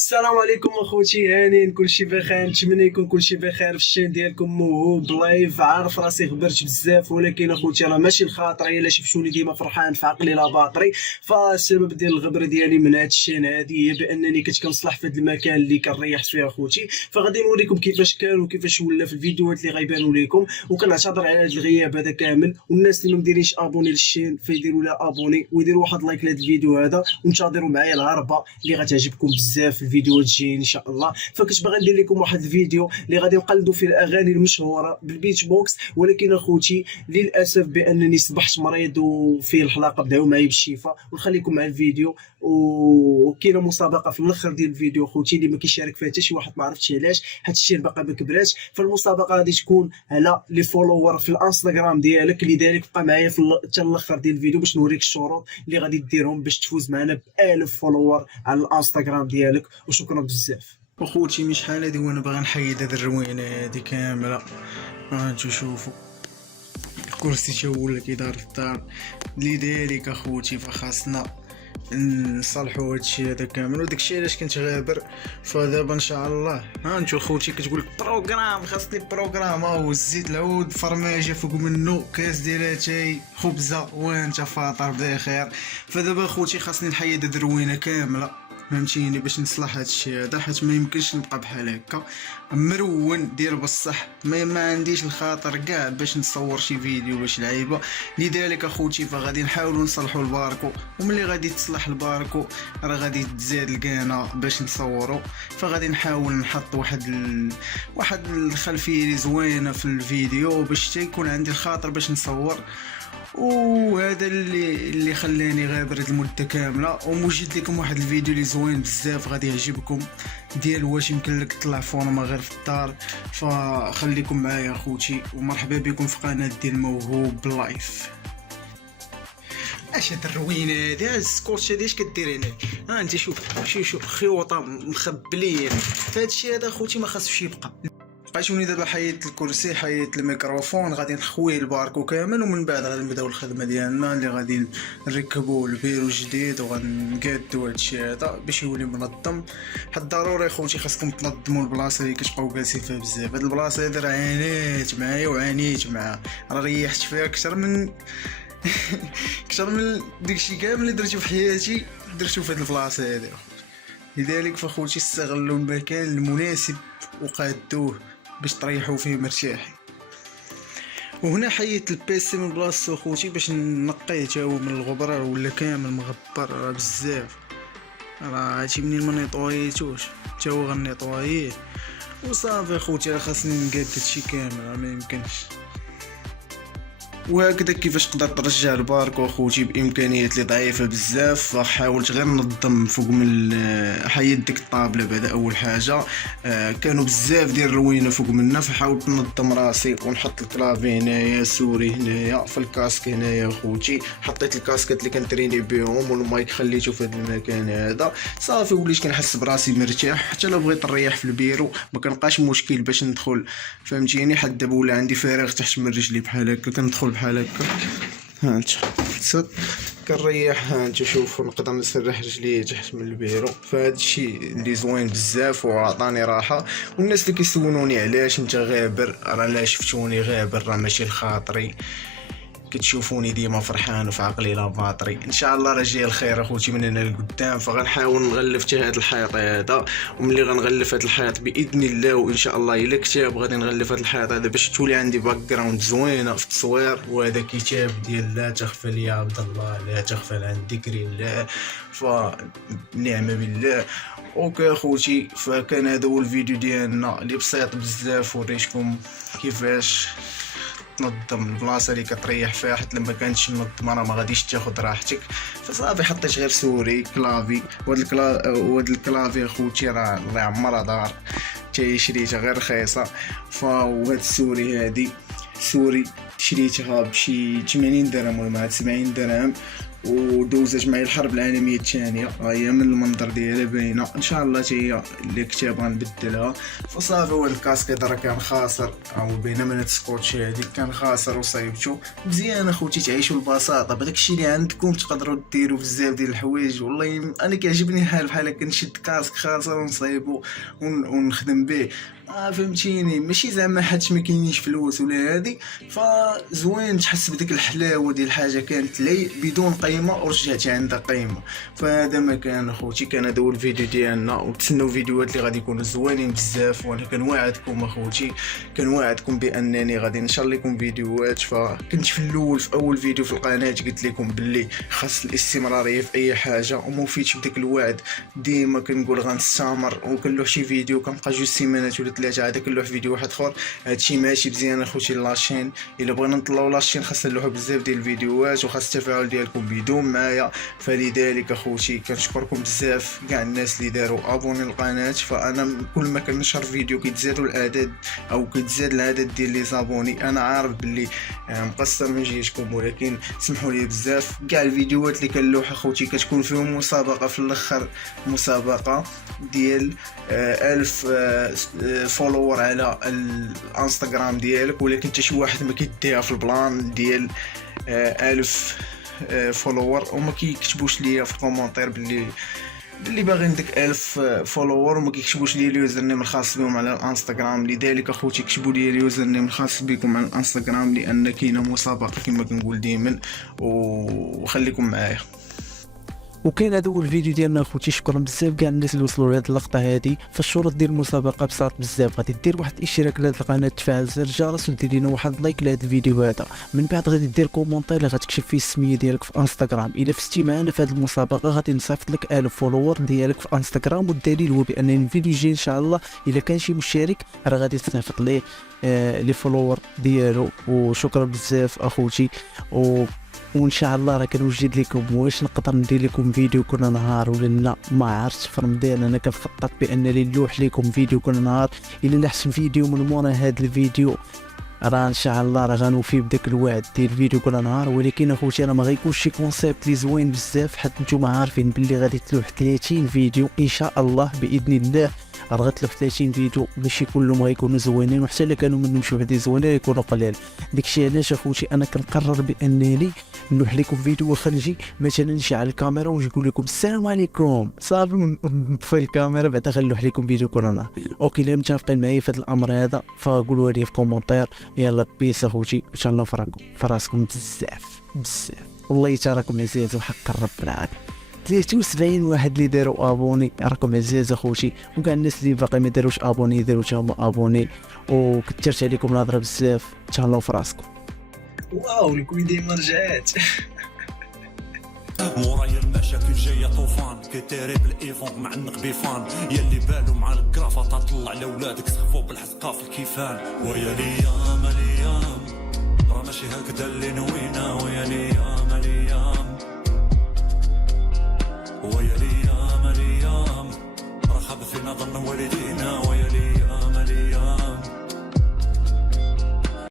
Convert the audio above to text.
السلام عليكم اخوتي، هانين كلشي بخير. نتمنى يكون كلشي بخير في الشين ديالكم. موهوب لايف، عارف راسي غبرت بزاف، ولكن اخوتي راه ماشي الخاطري الا شفتوني ديما فرحان في عقلي لا باطري. فالسبب ديال الغبره ديالي من هاد الشين هادي هي بانني كنت كنصلح في هاد المكان اللي كنريح فيه اخوتي. فغادي نوريكم كيفاش كان وكيفاش ولا في الفيديوهات اللي غيبانوا لكم، وكنعتذر على هاد الغياب هذا كامل. والناس اللي ما مديرينش ابوني للشين فيديروا لها ابوني ويديروا واحد لايك لهاد الفيديو هذا، وانتظروا معايا الهربه اللي غتعجبكم بزاف في الفيديوهات الجايين ان شاء الله. فكنت باغي ندير لكم واحد الفيديو اللي غادي نقلدوا فيه الاغاني المشهوره بالبيت بوكس، ولكن اخوتي للاسف بانني صبحت مريض وفي الحلقه بداو معايا بالشفاء. ونخليكم مع الفيديو. وكاينه مسابقه في الاخر ديال الفيديو اخوتي اللي ما كيشارك فيها حتى شي واحد، ما عرفتش علاش هاد الشيء باقي ما كبراتش. فالمسابقه غادي تكون على لي فولوور في الانستغرام ديالك، لذلك بقى معايا في حتى الاخر ديال الفيديو باش نوريك الشروط اللي غادي ديرهم باش تفوز معنا ب 1000 فولوور على الانستغرام ديالك. وشكرا بزاف اخوتي. مش حال هادي وانا باغي نحيد هاد الروينه هادي كامله. هانتو شوفوا الكرسي تا هو اللي كيدار في الدار. لذلك اخوتي فخاصنا نصلحوا هادشي هذا كامل، وداكشي علاش كنت غابر. فدابا ان شاء الله هانتو اخوتي كتقول بروغرام، خاصني بروغرام. هو الزيت العود، فرماجه فوق منه، كاس ديال اتاي، خبزه، وانت فاطر بخير. فدابا اخوتي خاصني نحيد هاد الروينه كامله، فهمتيني، باش نصلح هادشي هذا، حيت ما يمكنش نبقى بحال هكا مرون دير بصح. ما عنديش الخاطر كاع باش نصور شي فيديو باش لعيبه. لذلك اخوتي فغادي نحاولوا نصلحوا الباركو، وملي غادي تصلح الباركو راه غادي تزاد القناه باش نصوروا. فغادي نحاول نحط واحد الخلفيه زوينه في الفيديو باش يكون عندي الخاطر باش نصور. وهذا اللي خلاني غابر هاد المده كامله، وموجد لكم واحد الفيديو اللي زوين بزاف غادي يعجبكم، ديال واش يمكن لك تطلع فورما غير في الدار. فخليكم معايا اخوتي، ومرحبا بكم في قناه ديال موهوب لايف. اش هاد الروينه هادي؟ هاد السكوتش هادي اش كدير هنا؟ ها انت شوف خيوطه مخبلين. فهادشي هذا اخوتي ما خاصوش يبقى. بقيتوني دابا حيدت الكرسي، حيدت الميكروفون، غادي نخوي الباركو كامل، ومن بعد غادي نبداو الخدمه ديالنا اللي غادي نركبوا البيرو جديد وغنقادو هادشي هذا باش يولي منظم. حد ضروري خوتي خاصكم تنظموا البلاصه اللي كتبقاو جالسين فيها بزاف. هاد البلاصه هادي راه عانيت معايا وعانيت معاها، راه ريحت فيها اكثر من اكثر من داكشي كامل اللي درتو في حياتي درتو في هاد البلاصه هادي. لذلك فخوتي استغلوا المكان المناسب وقادوه باش تريحوا فيه مرتاحين. وهنا حيدت البيسي من بلاصتو خوتي باش نقيه تا هو من الغبره، ولا كامل مغبر راه بزاف. راه هادشي منين ما نيطويتوش تا هو غنيطويه وصافي خوتي. راه خاصني نقاد هادشي كامل، راه ما يمكنش. وهكذا كيفاش تقدر ترجع الباركو اخوتي بامكانيات اللي ضعيفه بزاف. حاولت غير ننظم فوق من حيد ديك الطابله بعدا اول حاجه. كانوا بزاف ديال الروينه فوق منا، فحاولت ننظم راسي ونحط الكلافي هنايا، سوري هنايا في الكاسك هنايا اخوتي. حطيت الكاسكات اللي كنتريني بهم والمايك خليته في هذا المكان هذا. صافي وليت كنحس براسي مرتاح. حتى لو بغيت نريح في البيرو ما كنبقاش مشكل باش ندخل، فهمتيني. حد دابا ولا عندي فراغ تحت من رجلي بحال هكا، كندخل بحال هكا. ها انت كنريح. ها انت شوفوا نقدر نسرح رجلي تحت من البيرو. فهاد الشيء اللي زوين بزاف وعطاني راحه. والناس اللي كيسولوني علاش انت غابر، راه لا شفتوني غابر راه ماشي الخاطري، كتشوفوني ديما فرحان وفي عقلي لا باطري. ان شاء الله راه جاي الخير اخوتي من هنا لقدام. فغنحاول نغلف حتى هذا الحيط هذا، وملي غنغلف هذا الحيط باذن الله وان شاء الله الا كتاب غادي نغلف هذا الحيط هذا باش تولي عندي باك جراوند زوينه في التصوير. وهذا كتاب ديال لا تغفل يا عبد الله، لا تغفل عن ذكر الله، فنعم بالله. اوكي اخوتي، فكان هذا هو الفيديو ديالنا اللي بسيط بزاف. وريتكم كيفاش تنظم البلاصه اللي كتريح فيها، حيت لما كانتش منظمه راه ما غاديش تاخذ راحتك. فصافي حطيت غير سوري كلافي. وهاد الكلافي اخوتي راه الله يعمرها دار، حتى شريتها غير رخيصه. فهاد السوري هادي سوري شريتها بشي 80 درهم ولا مع 70 درهم، ودوزت معايا الحرب العالميه الثانيه. هي من المنظر ديالها باينه، ان شاء الله حتى هي اللي كنت غنبدلها. فصافي هو الكاسكيط راه كان خاسر، او بينما من السكوتش هذيك كان خاسر وصايبتو مزيان. اخوتي تعيشوا البساطه بداك الشيء اللي عندكم، تقدروا ديروا بزاف ديال الحوايج. والله انا كيعجبني الحال بحال هكا، نشد كاسك خاسر ونصايبو ونخدم به. فهمتيني، ماشي زعما حيت ما كاينينش فلوس ولا هادي، فزوين تحس بديك الحلاوه ديال الحاجه كانت لي بدون قيمه ورجعتي عندها قيمه. فهذا ما كان اخوتي، كان هذا هو الفيديو ديالنا، وتسناو فيديوهات اللي غادي يكونوا زوينين بزاف. وانا كنواعدكم اخوتي، كنواعدكم بانني غادي نشر لكم فيديوهات. فكنت في الاول في اول فيديو في القناه قلت لكم باللي خاص الاستمراريه في اي حاجه، وما وفيتش بداك الوعد. ديما كنقول غنستمر، وكنلوح شي فيديو كنبقى 2 سيمانات ولا 3 عاد كنلوح فيديو واحد اخر. هادشي ماشي مزيان اخوتي. لاشين الا بغينا نطلعوا لاشين خاص نلوحوا بزاف ديال الفيديوهات، وخاص التفاعل ديالكم بدون معايا. فلذلك اخوتي كنشكركم بزاف كاع الناس اللي داروا ابوني للقناه. فانا كل ما كنشر فيديو كيتزادوا الاعداد او كيتزاد العدد ديال لي زابوني. انا عارف باللي مقصر من جهتكم، ولكن سمحوا لي بزاف. كاع الفيديوهات اللي كنلوح اخوتي كتكون فيهم مسابقه في الاخر، مسابقه ديال 1000 فولور على الانستغرام ديالك، ولكن حتى شي واحد ما كيديها في البلان ديال 1000 فولور، وما كيكتبوش ليا في الكومونتير باللي باغيين ديك 1000 فولور، وما كيكتبوش لي اليوزر نيم الخاص بهم على الانستغرام. لذلك اخوتي كتبوا لي اليوزر نيم الخاص بكم على الانستغرام، لان كاينه مسابقه كما كنقول دائما، وخليكم معايا. وكاين هذا هو الفيديو ديالنا اخوتي. شكرا بزاف كاع الناس اللي وصلوا لهاد اللقطه هذه. فالشروط ديال المسابقه بساط بزاف، غادي دير واحد الاشتراك لهاد القناه، تفعل زر الجرس، ودير لنا واحد لايك لهاد الفيديو هذا. من بعد غادي دير كومونتير اللي غتكتب فيه السميه ديالك في انستغرام. الا فزتي معنا في هاد المسابقه غادي نصيفط لك 1000 فولور ديالك في انستغرام، والدليل هو بان الفيديو الجاي ان شاء الله الا كان شي مشترك راه غادي تصيفط ليه لي فولور ديالو. وشكرا بزاف اخوتي، وان شاء الله راه كنوجد لكم واش نقدر ندير لكم فيديو كل نهار ولا لا ما عرفتش. في رمضان انا كنخطط بانني نلوح لكم فيديو كل نهار. الا لحسن فيديو من مورا هذا الفيديو راه ان شاء الله راه غنوفي بداك الوعد ديال الفيديو كل نهار. ولكن اخوتي راه ما غيكونش شي كونسيبت لي زوين بزاف، حيت نتوما عارفين باللي غادي تلوح 30 فيديو ان شاء الله باذن الله. راه غتلوح 30 فيديو، ماشي كلهم غيكونوا زوينين، وحتى الا كانوا منهم شي وحدين زوينين يكونوا قلال. داكشي علاش اخوتي انا كنقرر بانني نلوح لكم فيديو وخنجي مثلا نشعل الكاميرا ونقول لكم السلام عليكم صافي نطفي الكاميرا بعدا غنلوح لكم فيديو كل نهار. اوكي الا متفقين معايا في هذا الامر هذا فقولوا لي في كومونتير. يلا بيس اخوتي، ان شاء الله فراسكم بزاف بزاف. والله حتى راكم عزاز وحق الرب العالمين. 73 واحد اللي داروا ابوني، راكم عزاز اخوتي. وكاع الناس اللي باقي ما داروش ابوني يديروا حتى هما ابوني. وكثرت عليكم الهضره بزاف، تهلاو في راسكم. واو الكويدي ما رجعات. مورايا المشاكل جايه طوفان، كتاري بالايفون معنق بيفان، يلي بالو مع الكرافه تطلع لاولادك سخفوا بالحزقه في الكيفان. ويا ليام الايام راه ماشي هكذا اللي نوينا، ويا ليام الايام ويا ليام الايام راه خاب فينا ظن والدينا، ويا ليام